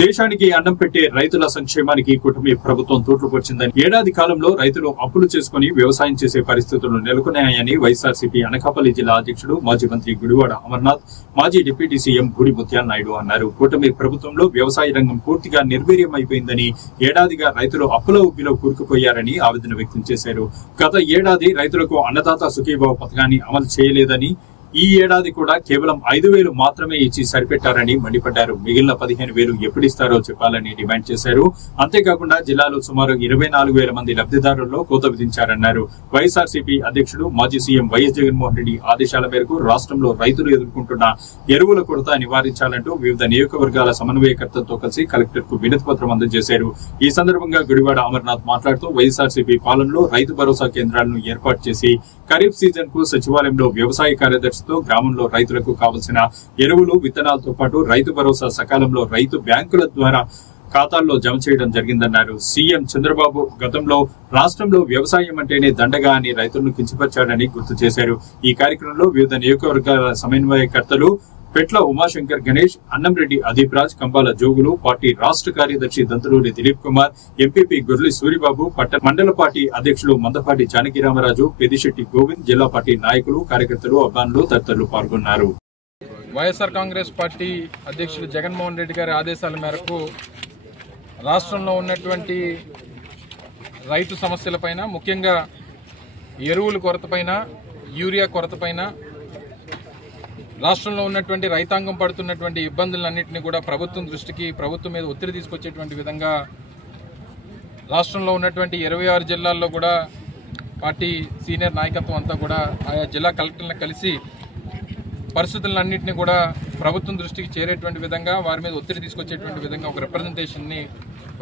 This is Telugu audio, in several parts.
దేశానికి అన్నం పెట్టే రైతుల సంక్షేమానికి కూటమి ప్రభుత్వం తోడ్పడిందని, ఏడాది కాలంలో రైతులు అప్పులు చేసుకుని వ్యవసాయం చేసే పరిస్థితులు నెలకొన్నాయని వైఎస్ఆర్సీపీ అనకాపల్లి జిల్లా అధ్యక్షుడు మాజీ మంత్రి గుడివాడ అమర్నాథ్, మాజీ డిప్యూటీ సీఎం గుడి ముత్యాల నాయుడు అన్నారు. కూటమి ప్రభుత్వంలో వ్యవసాయ రంగం పూర్తిగా నిర్వీర్యమైపోయిందని, ఏడాదిగా రైతులు అప్పుల ఊబిలో కూరుకుపోయారని ఆవేదన వ్యక్తం చేశారు. గత ఏడాది రైతులకు అన్నదాత సుఖీభావ పథకాన్ని అమలు చేయలేదని, ఈ ఏడాది కూడా కేవలం 5,000 మాత్రమే ఇచ్చి సరిపెట్టారని మండిపడ్డారు. మిగిలిన 15,000 ఎప్పుడిస్తారో చెప్పాలని డిమాండ్ చేశారు. అంతేకాకుండా జిల్లాలో సుమారు 24,000 మంది లబ్ధిదారుల్లో కోత విధించారన్నారు. వైఎస్ఆర్సీపీ అధ్యక్షుడు మాజీ సీఎం వైఎస్ జగన్మోహన్ రెడ్డి ఆదేశాల మేరకు రాష్ట్రంలో రైతులు ఎదుర్కొంటున్న ఎరువుల కొరత నివారించాలంటూ వివిధ నియోజకవర్గాల సమన్వయకర్తలతో కలిసి కలెక్టర్ కు వినతి పత్రం అందజేశారు. ఈ సందర్భంగా గుడివాడ అమర్నాథ్ మాట్లాడుతూ వైఎస్ఆర్సీపీ పాలనలో రైతు భరోసా కేంద్రాలను ఏర్పాటు చేసి ఖరీఫ్ సీజన్ కు సచివాలయంలో వ్యవసాయ కార్యదర్శి గ్రామంలో రైతులకు కావలసిన ఎరువులు, విత్తనాలతో పాటు రైతు భరోసా సకాలంలో రైతు బ్యాంకుల ద్వారా ఖాతాల్లో జమ చేయడం జరిగిందన్నారు. సీఎం చంద్రబాబు గతంలో రాష్ట్రంలో వ్యవసాయం అంటేనే దండగా అని రైతులను కించపరిచాడని గుర్తు చేశారు. ఈ కార్యక్రమంలో వివిధ నియోజకవర్గాల సమన్వయకర్తలు పెట్ల ఉమాశంకర్ గణేష్, అన్నంరెడ్డి అదీప్ రాజ్, కంబాల జోగులు, పార్టీ రాష్ట్ర కార్యదర్శి దంతులూరి దిలీప్ కుమార్, ఎంపీపీ గొర్లి సూరిబాబు, మండల పార్టీ అధ్యక్షులు మందపాటి జానకిరామరాజు, పెదిశెట్టి గోవింద్, జిల్లా పార్టీ నాయకులు, కార్యకర్తలు, అభిమానులు తదితరులు పాల్గొన్నారు. వైఎస్ఆర్ కాంగ్రెస్ పార్టీ అధ్యక్షులు జగన్మోహన్ రెడ్డి గారి ఆదేశాల మేరకు రాష్ట్రంలో ఉన్నటువంటి రైతు సమస్యలపైన, ముఖ్యంగా ఎరువుల కొరతపైన, యూరియా కొరతపైన, రాష్ట్రంలో ఉన్నటువంటి రైతాంగం పడుతున్నటువంటి ఇబ్బందులన్నింటినీ కూడా ప్రభుత్వం దృష్టికి, ప్రభుత్వం మీద ఒత్తిడి తీసుకొచ్చేటువంటి విధంగా రాష్ట్రంలో ఉన్నటువంటి 26 జిల్లాల్లో కూడా పార్టీ సీనియర్ నాయకత్వం అంతా కూడా ఆయా జిల్లా కలెక్టర్లను కలిసి పరిస్థితులన్నింటినీ కూడా ప్రభుత్వం దృష్టికి చేరేటువంటి విధంగా, వారి మీద ఒత్తిడి తీసుకొచ్చేటువంటి విధంగా ఒక రిప్రజెంటేషన్ని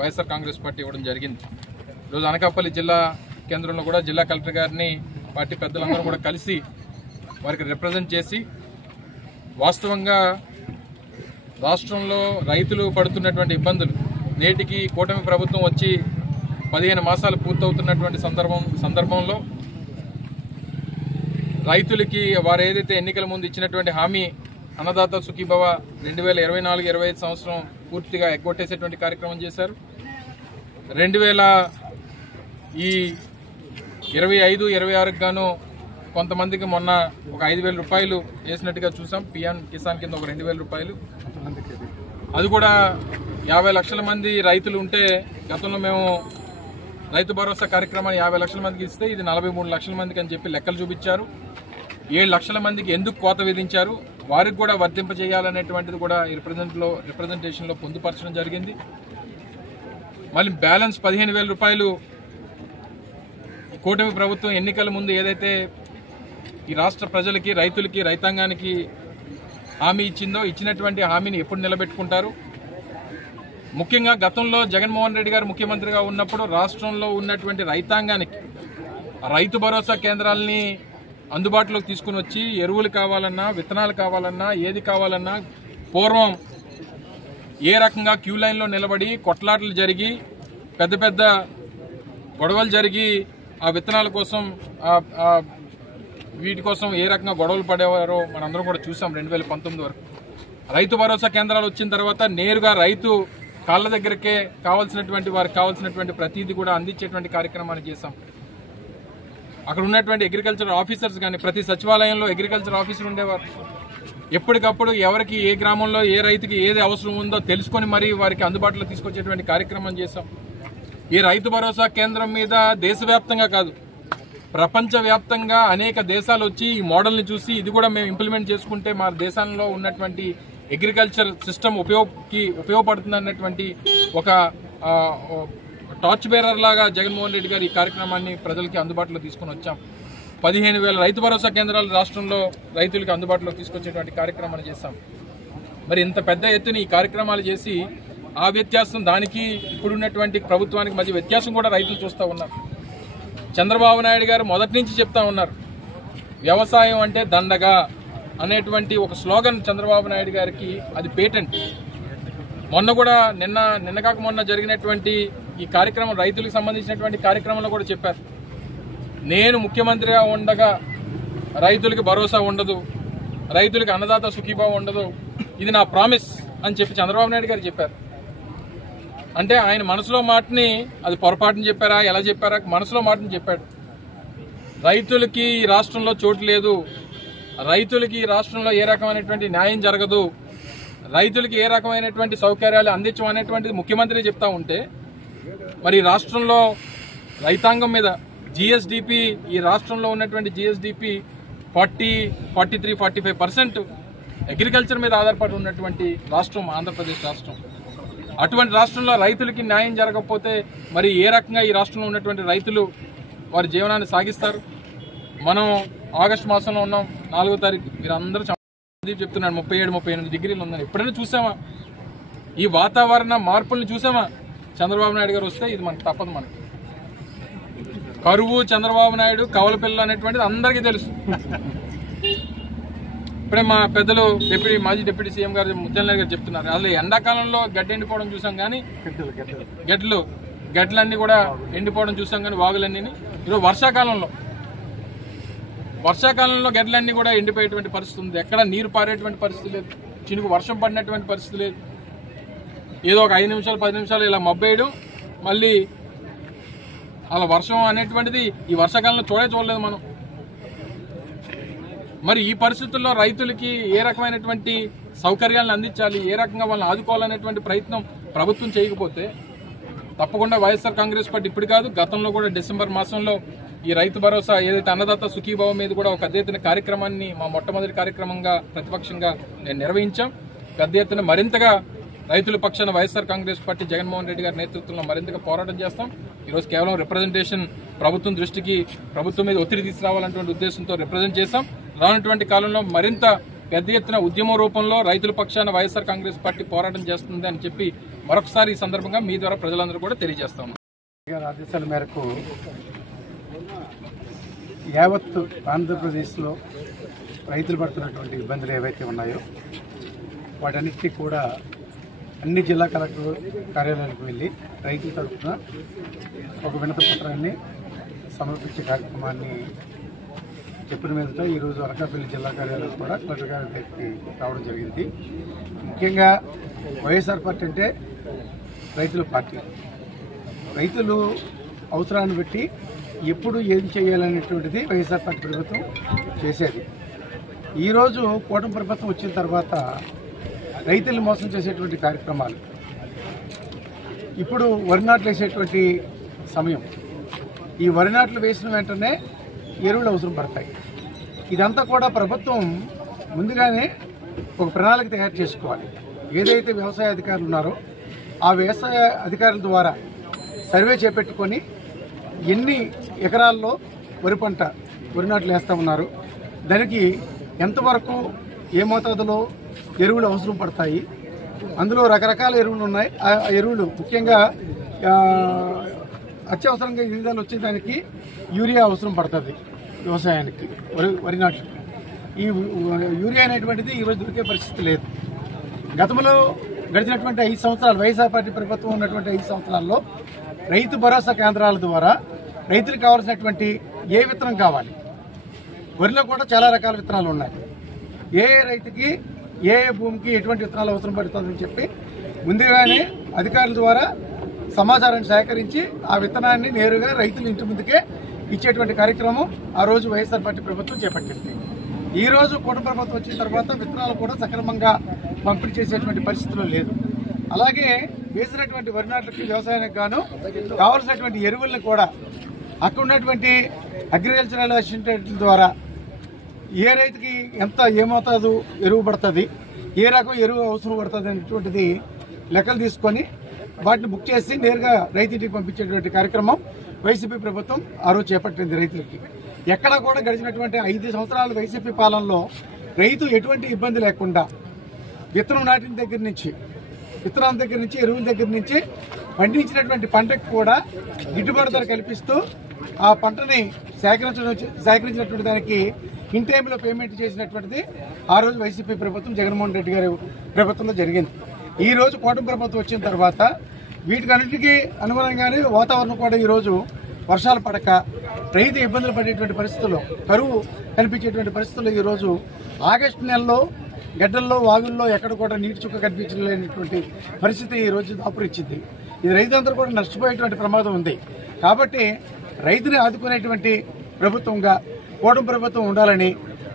వైఎస్ఆర్ కాంగ్రెస్ పార్టీ ఇవ్వడం జరిగింది. ఈరోజు అనకాపల్లి జిల్లా కేంద్రంలో కూడా జిల్లా కలెక్టర్ గారిని పార్టీ పెద్దలందరూ కూడా కలిసి వారికి రిప్రజెంట్ చేసి, వాస్తవంగా రాష్ట్రంలో రైతులు పడుతున్నటువంటి ఇబ్బందులు, నేటికి కూటమి ప్రభుత్వం వచ్చి 15 మాసాలు పూర్తవుతున్నటువంటి సందర్భంలో రైతులకి వారు ఏదైతే ఎన్నికల ముందు ఇచ్చినటువంటి హామీ అన్నదాత సుఖీభవ 2024-25 సంవత్సరం పూర్తిగా ఎగ్గొట్టేసేటువంటి కార్యక్రమం చేశారు. 2025-26కు గాను కొంతమందికి మొన్న ఒక 5,000 రూపాయలు వేసినట్టుగా చూసాం. పిఎం కిసాన్ కింద ఒక 2,000 రూపాయలు, అది కూడా 50 లక్షల మంది రైతులు ఉంటే గతంలో మేము రైతు భరోసా కార్యక్రమాన్ని 50 లక్షల మందికి ఇస్తే ఇది 43 లక్షల మందికి అని చెప్పి లెక్కలు చూపించారు. 7 లక్షల మందికి ఎందుకు కోత విధించారు, వారికి కూడా వర్తింపజేయాలనేటువంటిది కూడా ఈ రిప్రజెంటేషన్లో పొందుపరచడం జరిగింది. మళ్ళీ బ్యాలెన్స్ 15,000 రూపాయలు కూటమి ప్రభుత్వం ఎన్నికల ముందు ఏదైతే ఈ రాష్ట్ర ప్రజలకి, రైతులకి, రైతాంగానికి హామీ ఇచ్చిందో, ఇచ్చినటువంటి హామీని ఎప్పుడు నిలబెట్టుకుంటారు? ముఖ్యంగా గతంలో జగన్మోహన్ రెడ్డి గారు ముఖ్యమంత్రిగా ఉన్నప్పుడు రాష్ట్రంలో ఉన్నటువంటి రైతాంగానికి రైతు భరోసా కేంద్రాలని అందుబాటులోకి తీసుకుని వచ్చి ఎరువులు కావాలన్నా, విత్తనాలు కావాలన్నా, ఏది కావాలన్నా పూర్వం ఏ రకంగా క్యూ లైన్లో నిలబడి కొట్లాటలు జరిగి, పెద్ద పెద్ద గొడవలు జరిగి ఆ విత్తనాల కోసం, వీటి కోసం ఏ రకంగా గొడవలు పడేవారో మనందరం కూడా చూసాం 2019 వరకు. రైతు భరోసా కేంద్రాలు వచ్చిన తర్వాత నేరుగా రైతు కాళ్ళ దగ్గరకే కావాల్సినటువంటి, వారికి కావాల్సినటువంటి ప్రతిదీ కూడా అందించేటువంటి కార్యక్రమాన్ని చేశాం. అక్కడ ఉన్నటువంటి అగ్రికల్చర్ ఆఫీసర్స్ కానీ, ప్రతి సచివాలయంలో అగ్రికల్చర్ ఆఫీసర్ ఉండేవారు. ఎప్పటికప్పుడు ఎవరికి, ఏ గ్రామంలో ఏ రైతుకి ఏది అవసరం ఉందో తెలుసుకొని మరీ వారికి అందుబాటులో తీసుకొచ్చేటువంటి కార్యక్రమం చేశాం. ఈ రైతు భరోసా కేంద్రం మీద దేశవ్యాప్తంగా కాదు, ప్రపంచవ్యాప్తంగా అనేక దేశాలు వచ్చి ఈ మోడల్ని చూసి ఇది కూడా మేము ఇంప్లిమెంట్ చేసుకుంటే మా దేశంలో ఉన్నటువంటి అగ్రికల్చర్ సిస్టమ్ ఉపయోగపడుతుంది అన్నటువంటి ఒక టార్చ్ బేరర్ లాగా జగన్మోహన్ రెడ్డి గారు ఈ కార్యక్రమాన్ని ప్రజలకి అందుబాటులో తీసుకుని వచ్చాం. 15,000 రైతు భరోసా కేంద్రాలు రాష్ట్రంలో రైతులకు అందుబాటులో తీసుకొచ్చేటువంటి కార్యక్రమాన్ని చేశాం. మరి ఇంత పెద్ద ఎత్తున ఈ కార్యక్రమాలు చేసి ఆ వ్యత్యాసం, దానికి ఇప్పుడున్నటువంటి ప్రభుత్వానికి మధ్య వ్యత్యాసం కూడా రైతులు చూస్తూ ఉన్నారు. చంద్రబాబు నాయుడు గారు మొదటి నుంచి చెప్తా ఉన్నారు, వ్యవసాయం అంటే దండగా అనేటువంటి ఒక స్లోగన్ చంద్రబాబు నాయుడు గారికి అది పేటెంట్. మొన్న కూడా నిన్నగాక మొన్న జరిగినటువంటి ఈ కార్యక్రమం, రైతులకు సంబంధించినటువంటి కార్యక్రమంలో కూడా చెప్పారు, నేను ముఖ్యమంత్రిగా ఉండగా రైతులకి భరోసా ఉండదు, రైతులకి అన్నదాత సుఖీభావం ఉండదు, ఇది నా ప్రామిస్ అని చెప్పి చంద్రబాబు నాయుడు గారు చెప్పారు. అంటే ఆయన మనసులో మాటని అది పొరపాటుని చెప్పారా, ఎలా చెప్పారా, మనసులో మాటని చెప్పాడు. రైతులకి ఈ రాష్ట్రంలో చోటు లేదు, రైతులకి ఈ రాష్ట్రంలో ఏ రకమైనటువంటి న్యాయం జరగదు, రైతులకి ఏ రకమైనటువంటి సౌకర్యాలు అందించమనేటువంటిది ముఖ్యమంత్రి చెప్తా ఉంటే, మరి రాష్ట్రంలో రైతాంగం మీద జిఎస్డిపి, ఈ రాష్ట్రంలో ఉన్నటువంటి జిఎస్డిపి 43-45% అగ్రికల్చర్ మీద ఆధారపడి ఉన్నటువంటి రాష్ట్రం ఆంధ్రప్రదేశ్ రాష్ట్రం. అటువంటి రాష్ట్రంలో రైతులకి న్యాయం జరగకపోతే మరి ఏ రకంగా ఈ రాష్ట్రంలో ఉన్నటువంటి రైతులు వారి జీవనాన్ని సాగిస్తారు? మనం ఆగస్టు మాసంలో ఉన్నాం, 4వ తారీఖు. మీరు అందరూ చెప్తున్నాడు 37-38 డిగ్రీలు ఉందని. ఎప్పుడైనా చూసామా? ఈ వాతావరణ మార్పుల్ని చూసామా? చంద్రబాబు నాయుడు గారు వస్తే ఇది మనకు తప్పదు. మనకి కరువు, చంద్రబాబు నాయుడు, కవల పిల్లలు అనేటువంటిది అందరికీ తెలుసు. ఇప్పుడే మా పెద్దలు మాజీ డిప్యూటీ సీఎం గారు ముత్యాలనాయుడు గారు చెప్తున్నారు, అసలు ఎండాకాలంలో గడ్డి ఎండిపోవడం చూసాం కానీ, గడ్లన్నీ కూడా ఎండిపోవడం చూసాం కానీ వాగులన్నీ. ఈరోజు వర్షాకాలంలో గడ్లన్నీ కూడా ఎండిపోయేటువంటి పరిస్థితి ఉంది. ఎక్కడ నీరు పారేటువంటి పరిస్థితి లేదు, చినుకు వర్షం పడినటువంటి పరిస్థితి లేదు. ఏదో ఒక 5 నిమిషాలు 10 నిమిషాలు ఇలా మబ్బేయడం, మళ్ళీ అలా వర్షం అనేటువంటిది ఈ వర్షాకాలంలో చూడలేదు మనం. మరి ఈ పరిస్థితుల్లో రైతులకి ఏ రకమైనటువంటి సౌకర్యాలను అందించాలి, ఏ రకంగా వాళ్ళని ఆదుకోవాలనేటువంటి ప్రయత్నం ప్రభుత్వం చేయకపోతే తప్పకుండా వైఎస్ఆర్ కాంగ్రెస్ పార్టీ ఇప్పుడు కాదు, గతంలో కూడా డిసెంబర్ మాసంలో ఈ రైతు భరోసా ఏదైతే అన్నదాత సుఖీభావ మీద కూడా ఒక పెద్ద ఎత్తున కార్యక్రమాన్ని, మా మొట్టమొదటి కార్యక్రమంగా ప్రతిపక్షంగా నేను నిర్వహించాం. పెద్ద ఎత్తున మరింతగా రైతుల పక్షాన వైఎస్ఆర్ కాంగ్రెస్ పార్టీ జగన్మోహన్ రెడ్డి గారి నేతృత్వంలో మరింతగా పోరాటం చేస్తాం. ఈరోజు కేవలం రిప్రజెంటేషన్ ప్రభుత్వం దృష్టికి, ప్రభుత్వం మీద ఒత్తిడి తీసుకురావాలన్నటువంటి ఉద్దేశంతో రిప్రజెంట్ చేశాం. రానున్నటువంటి కాలంలో మరింత పెద్ద ఎత్తున ఉద్యమ రూపంలో రైతుల పక్షాన వైఎస్ఆర్ కాంగ్రెస్ పార్టీ పోరాటం చేస్తుంది అని చెప్పి మరొకసారి ఈ సందర్భంగా మీ ద్వారా ప్రజలందరూ కూడా తెలియజేస్తాం. ఆదేశాల మేరకు యావత్ ఆంధ్రప్రదేశ్లో రైతులు పడుతున్నటువంటి ఇబ్బందులు ఏవైతే ఉన్నాయో వాటన్నిటికీ కూడా అన్ని జిల్లా కలెక్టర్ కార్యాలయాలకు వెళ్ళి రైతుల తరఫున ఒక వినతి పత్రాన్ని సమర్పించే కార్యక్రమాన్ని చెప్పిన మీదట ఈరోజు అనకాపల్లి జిల్లా కార్యాలయం కూడా కలెక్టర్ గారి దగ్గరికి రావడం జరిగింది. ముఖ్యంగా వైఎస్ఆర్ పార్టీ అంటే రైతుల పార్టీ. రైతులు అవసరాన్ని బట్టి ఎప్పుడు ఏం చేయాలనేటువంటిది వైఎస్ఆర్ పార్టీ ప్రభుత్వం చేసేది. ఈరోజు కూటమి ప్రభుత్వం వచ్చిన తర్వాత రైతులను మోసం చేసేటువంటి కార్యక్రమాలు, ఇప్పుడు వరి నాట్లు వేసేటువంటి సమయం, ఈ వరి నాట్లు వేసిన వెంటనే ఎరువులు అవసరం పడతాయి. ఇదంతా కూడా ప్రభుత్వం ముందుగానే ఒక ప్రణాళిక తయారు చేసుకోవాలి. ఏదైతే వ్యవసాయ అధికారులు ఉన్నారో ఆ వ్యవసాయ అధికారుల ద్వారా సర్వే చేపెట్టుకొని ఎన్ని ఎకరాల్లో వరి పంట, వరి నాట్లు వేస్తూ ఉన్నారు, దానికి ఎంతవరకు ఏ మోతాదులో ఎరువులు అవసరం పడతాయి, అందులో రకరకాల ఎరువులు ఉన్నాయి. ఆ ఎరువులు ముఖ్యంగా అత్యవసరంగా వివిధాలు వచ్చేదానికి యూరియా అవసరం పడుతుంది వ్యవసాయానికి, వరి నాట్లకి. ఈ యూరియా అనేటువంటిది ఈరోజు దొరికే పరిస్థితి లేదు. గతంలో గడిచినటువంటి 5 సంవత్సరాలు వైఎస్ఆర్ పార్టీ ప్రభుత్వం ఉన్నటువంటి 5 సంవత్సరాల్లో రైతు భరోసా కేంద్రాల ద్వారా రైతులకు కావాల్సినటువంటి ఏ విత్తనం కావాలి, వరిలో కూడా చాలా రకాల విత్తనాలు ఉన్నాయి, ఏ రైతుకి ఏ భూమికి ఎటువంటి విత్తనాలు అవసరం పడుతుందని చెప్పి ముందుగానే అధికారుల ద్వారా సమాచారాన్ని సేకరించి ఆ విత్తనాన్ని నేరుగా రైతుల ఇంటి ముందుకే ఇచ్చేటువంటి కార్యక్రమం ఆ రోజు వైఎస్ఆర్ పార్టీ ప్రభుత్వం చేపట్టింది. ఈ రోజు కూటమి ప్రభుత్వం వచ్చిన తర్వాత విత్తనాలు కూడా సక్రమంగా పంపిణీ చేసేటువంటి పరిస్థితులు లేదు. అలాగే వేసినటువంటి వరి నాట్లకి వ్యవసాయానికి గాను కావాల్సినటువంటి ఎరువులను కూడా అక్కడ ఉన్నటువంటి అగ్రికల్చరల్ అసిస్టెంట్ ద్వారా ఏ రైతుకి ఎంత ఏ మోతాదు ఎరువు పడుతుంది, ఏ రకం ఎరువు అవసరం పడుతుంది అనేటువంటిది లెక్కలు తీసుకొని వాటిని బుక్ చేసి నేరుగా రైతుకి పంపించేటువంటి కార్యక్రమం వైసీపీ ప్రభుత్వం ఆ రోజు చేపట్టింది. రైతులకి ఎక్కడా కూడా గడిచినటువంటి 5 సంవత్సరాల వైసీపీ పాలనలో రైతు ఎటువంటి ఇబ్బంది లేకుండా విత్తనం నాటిన దగ్గర నుంచి, విత్తనాల దగ్గర నుంచి, ఎరువుల దగ్గర నుంచి పండించినటువంటి పంటకు కూడా గిట్టుబాటు ధర కల్పిస్తూ ఆ పంటని సేకరించినటువంటి దానికి ఇన్ టైంలో పేమెంట్ చేసినటువంటిది ఆ రోజు వైసీపీ ప్రభుత్వం జగన్మోహన్ రెడ్డి గారి ప్రభుత్వంలో జరిగింది. ఈ రోజు కూటమి ప్రభుత్వం వచ్చిన తర్వాత వీటికన్నిటికీ అనుగుణంగానే వాతావరణం కూడా ఈరోజు వర్షాలు పడక రైతు ఇబ్బందులు పడేటువంటి పరిస్థితుల్లో, కరువు కనిపించేటువంటి పరిస్థితుల్లో ఈరోజు ఆగస్టు నెలలో గడ్డల్లో, వాగుల్లో ఎక్కడ కూడా నీటి చుక్క కనిపించలేనటువంటి పరిస్థితి ఈరోజు దాపురిచ్చింది. ఇది రైతులందరూ కూడా నష్టపోయేటువంటి ప్రమాదం ఉంది. కాబట్టి రైతుని ఆదుకునేటువంటి ప్రభుత్వంగా కూటమి ప్రభుత్వం ఉండాలని,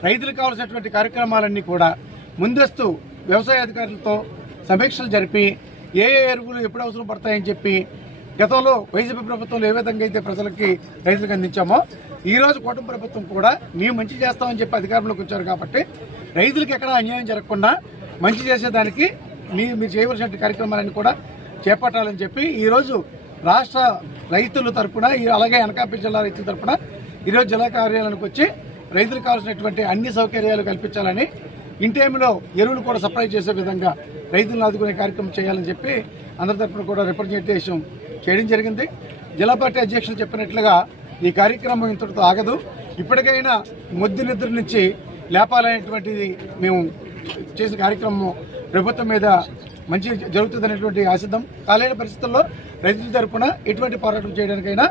రైతులకు కావాల్సినటువంటి కార్యక్రమాలన్నీ కూడా ముందస్తు వ్యవసాయ అధికారులతో సమీక్షలు జరిపి ఏ ఎరువులు ఎప్పుడు అవసరం పడతాయని చెప్పి గతంలో వైసీపీ ప్రభుత్వంలో ఏ విధంగా అయితే ప్రజలకి రైతులకు అందించామో ఈ రోజు కూటమి ప్రభుత్వం కూడా మేము మంచి చేస్తామని చెప్పి అధికారంలోకి వచ్చారు. కాబట్టి రైతులకు ఎక్కడా అన్యాయం జరగకుండా మంచి చేసేదానికి మీరు చేయవలసిన కార్యక్రమాలన్నీ కూడా చేపట్టాలని చెప్పి ఈరోజు రాష్ట్ర రైతుల తరఫున, అలాగే అనకాపల్లి జిల్లా రైతుల తరఫున ఈరోజు జిల్లా కార్యాలయానికి వచ్చి రైతులకు కావాల్సినటువంటి అన్ని సౌకర్యాలు కల్పించాలని, ఇన్ టైంలో ఎరువులు కూడా సప్లై చేసే విధంగా రైతులను ఆదుకునే కార్యక్రమం చేయాలని చెప్పి అందరి తరఫున కూడా రిప్రజెంటేషన్ చేయడం జరిగింది. జిల్లా పార్టీ అధ్యక్షులు చెప్పినట్లుగా ఈ కార్యక్రమం ఇంతటితో ఆగదు. ఇప్పటికైనా మొద్దు నిద్ర నుంచి లేపాలనేటువంటిది మేము చేసిన కార్యక్రమం ప్రభుత్వం మీద మంచి జరుగుతుందనేటువంటి ఆశిద్దాం. కాలేని పరిస్థితుల్లో రైతుల తరఫున ఎటువంటి పోరాటం చేయడానికైనా